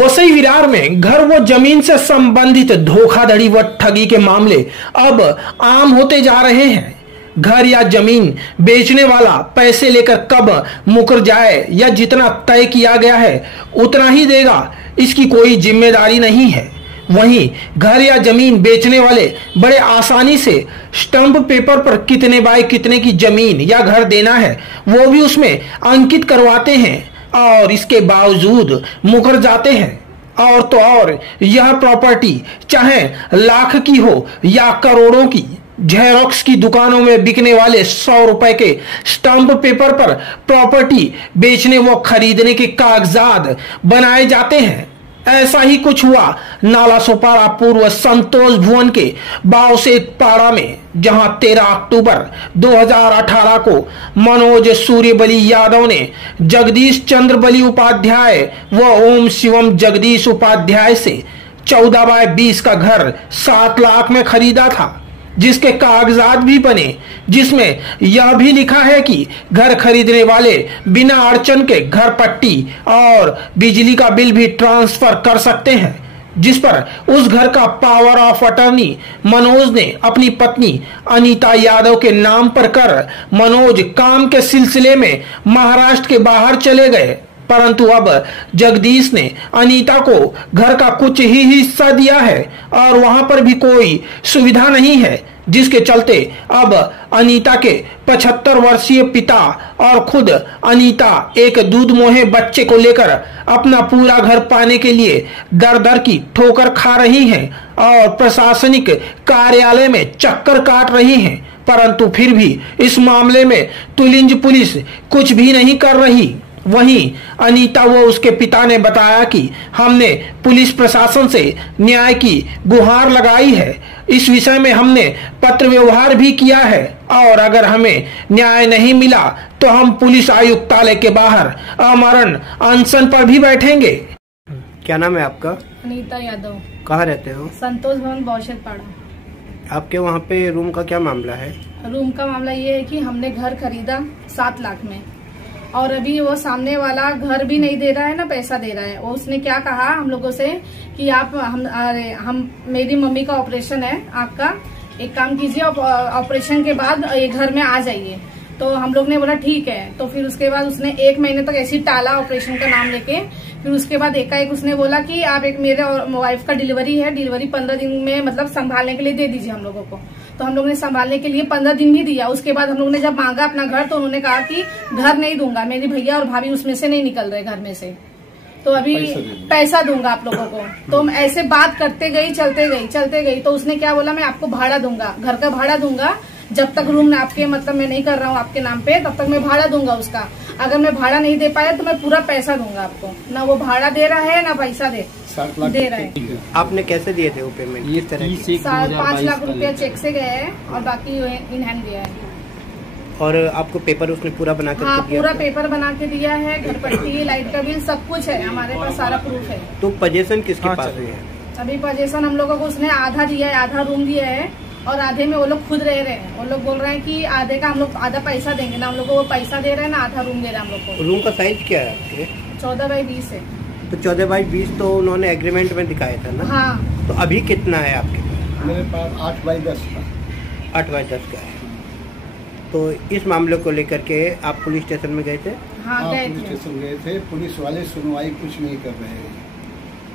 वसई विरार में घर व जमीन से संबंधित धोखाधड़ी व ठगी के मामले अब आम होते जा रहे हैं। घर या जमीन बेचने वाला पैसे लेकर कब मुकर जाए या जितना तय किया गया है उतना ही देगा, इसकी कोई जिम्मेदारी नहीं है। वहीं घर या जमीन बेचने वाले बड़े आसानी से स्टंप पेपर पर कितने बाय कितने की जमीन या घर देना है वो भी उसमें अंकित करवाते हैं और इसके बावजूद मुकर जाते हैं। और तो और यह प्रॉपर्टी चाहे लाख की हो या करोड़ों की, जेरोक्स की दुकानों में बिकने वाले 100 रुपए के स्टंप पेपर पर प्रॉपर्टी बेचने व खरीदने के कागजात बनाए जाते हैं। ऐसा ही कुछ हुआ नालासोपारा पूर्व संतोष भुवन के बावसेत पाड़ा में, जहां 13 अक्टूबर 2018 को मनोज सूर्यबली यादव ने जगदीश चंद्र बली उपाध्याय व ओम शिवम जगदीश उपाध्याय से 14 बाय 20 का घर 7 लाख में खरीदा था, जिसके कागजात भी बने, जिसमें यह भी लिखा है कि घर खरीदने वाले बिना अड़चन के घर पट्टी और बिजली का बिल भी ट्रांसफर कर सकते हैं, जिस पर उस घर का पावर ऑफ अटर्नी मनोज ने अपनी पत्नी अनीता यादव के नाम पर कर मनोज काम के सिलसिले में महाराष्ट्र के बाहर चले गए। परंतु अब जगदीश ने अनीता को घर का कुछ ही हिस्सा दिया है और वहां पर भी कोई सुविधा नहीं है, जिसके चलते अब अनीता के 75 वर्षीय पिता और खुद अनीता एक दूध मोहे बच्चे को लेकर अपना पूरा घर पाने के लिए दर दर की ठोकर खा रही हैं और प्रशासनिक कार्यालय में चक्कर काट रही हैं। परंतु फिर भी इस मामले में तुलिंज पुलिस कुछ भी नहीं कर रही। वहीं अनीता व उसके पिता ने बताया कि हमने पुलिस प्रशासन से न्याय की गुहार लगाई है, इस विषय में हमने पत्र व्यवहार भी किया है और अगर हमें न्याय नहीं मिला तो हम पुलिस आयुक्तालय के बाहर आमरण अनशन पर भी बैठेंगे। क्या नाम है आपका? अनीता यादव। कहाँ रहते हो? संतोष भवन बावसेत पाड़ा। आपके वहाँ पे रूम का क्या मामला है? रूम का मामला ये है कि हमने घर खरीदा 7 लाख में और अभी वो सामने वाला घर भी नहीं दे रहा है ना पैसा दे रहा है। वो उसने क्या कहा हम लोगों से कि आप हम मेरी मम्मी का ऑपरेशन है, आपका एक काम कीजिए, ऑपरेशन के बाद ये घर में आ जाइए। तो हम लोग ने बोला ठीक है। तो फिर उसके बाद उसने 1 महीने तक ऐसे ही टाला ऑपरेशन का नाम लेके। फिर उसके बाद एकाएक उसने बोला कि आप एक मेरे वाइफ का डिलीवरी है, डिलीवरी 15 दिन में मतलब संभालने के लिए दे दीजिए हम लोगों को। तो हम लोग ने संभालने के लिए 15 दिन भी दिया। उसके बाद हम लोग ने जब मांगा अपना घर तो उन्होंने कहा कि घर नहीं दूंगा, मेरी भैया और भाभी उसमें से नहीं निकल रहे घर में से, तो अभी पैसा दूंगा आप लोगों को। तो हम ऐसे बात करते गई, चलते गई। तो उसने क्या बोला, मैं आपको भाड़ा दूंगा, घर का भाड़ा दूंगा, जब तक रूम आपके मतलब मैं नहीं कर रहा हूँ आपके नाम पे तब तक मैं भाड़ा दूंगा उसका। अगर मैं भाड़ा नहीं दे पाया तो मैं पूरा पैसा दूंगा आपको। ना वो भाड़ा दे रहा है ना पैसा दे रहा है। आपने कैसे दिए थे वो पेमेंट? किस तरह की? 5 लाख रुपया चेक से गए हैं और बाकी इन हैंड दिया है। और आपको पेपर उसने पूरा बना कर हाँ, पूरा पेपर बना के दिया है, घर पट्टी, लाइट का बिल, सब कुछ है हमारे पास, सारा प्रूफ है। तो पोजीशन किसके पास है? अभी पोजीशन हम लोगों को उसने आधा दिया है, आधा रूम दिया है और आधे में वो लोग खुद रह रहे हैं। वो लोग बोल रहे हैं कि आधे का हम लोग आधा पैसा देंगे, ना हम लोग को वो पैसा दे रहे हैं ना आधा रूम दे रहे हैं हम लोग को। रूम का साइज क्या है आपके? 14 बाई 20 है। तो 14 बाई 20 तो उन्होंने एग्रीमेंट में दिखाया था ना? हाँ। तो अभी कितना है आपके? मेरे पास 8 बाई 10 का। 8 बाई 10 का है। तो इस मामले को लेकर के आप पुलिस स्टेशन में गए थे? हाँ, पुलिस स्टेशन गए थे। पुलिस वाले सुनवाई कुछ नहीं कर रहे हैं।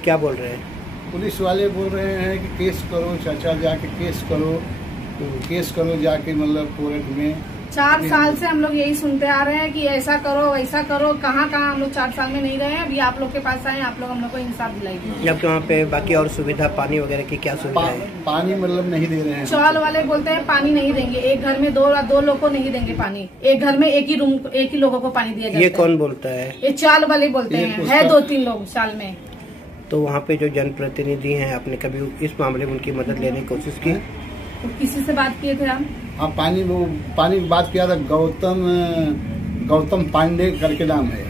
क्या बोल रहे हैं? पुलिस वाले बोल रहे हैं कि केस करो चाचा, जाके केस करो जाके मतलब कोर्ट में। 4 साल से हम लोग यही सुनते आ रहे हैं कि ऐसा करो वैसा करो। कहाँ हम लोग 4 साल में नहीं रहे हैं। अभी आप लोग के पास आए, आप लोग हम लोग को इंसाफ दिलाइए। आपके वहाँ पे बाकी और सुविधा, पानी वगैरह की क्या सुविधा है? पानी मतलब नहीं दे रहे हैं। चौल वाले बोलते हैं पानी नहीं देंगे, एक घर में 2 लोग को नहीं देंगे पानी, एक घर में एक ही लोगों को पानी दिया जाता है। ये कौन बोलता है? ये चाल वाले बोलते हैं, है 2-3 लोग चाल में। तो वहाँ पे जो जनप्रतिनिधि हैं, आपने कभी इस मामले में उनकी मदद लेने की कोशिश की? तो किसी से बात किए थे हम? हाँ, पानी की बात किया था। गौतम पांडे करके नाम है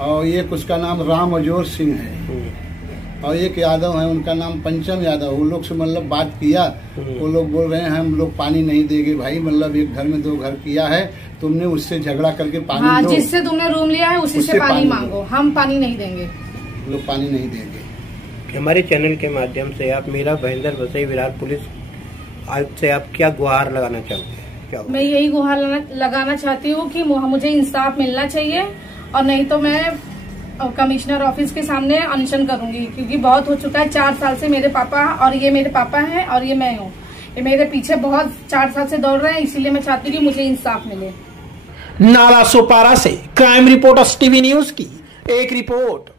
और ये कुछ का नाम राम अजोर सिंह है। और एक यादव है, उनका नाम पंचम यादव, वो लोग से मतलब बात किया, वो लोग बोल रहे हैं हम लोग पानी नहीं देंगे भाई, मतलब एक घर में 2 घर किया है, तुमने उससे झगड़ा करके पानी हाँ, दो, जिससे तुमने रूम लिया है उसी से पानी मांगो, हम पानी नहीं देंगे, लोग पानी नहीं देंगे। हमारे चैनल के माध्यम से आप मीरा भाईंदर वसई विरार पुलिस आयुक्त से आप क्या गुहार लगाना चाहोगे? क्या मैं यही गुहार लगाना चाहती हूँ कि मुझे इंसाफ मिलना चाहिए, और नहीं तो मैं कमिश्नर ऑफिस के सामने अनशन करूंगी, क्योंकि बहुत हो चुका है। 4 साल से मेरे पापा, और ये मेरे पापा हैं और ये मैं हूँ, ये मेरे पीछे बहुत 4 साल से दौड़ रहे हैं, इसीलिए मैं चाहती हूँ कि मुझे इंसाफ मिले। नाला सोपारा से क्राइम रिपोर्टर्स टीवी न्यूज की एक रिपोर्ट।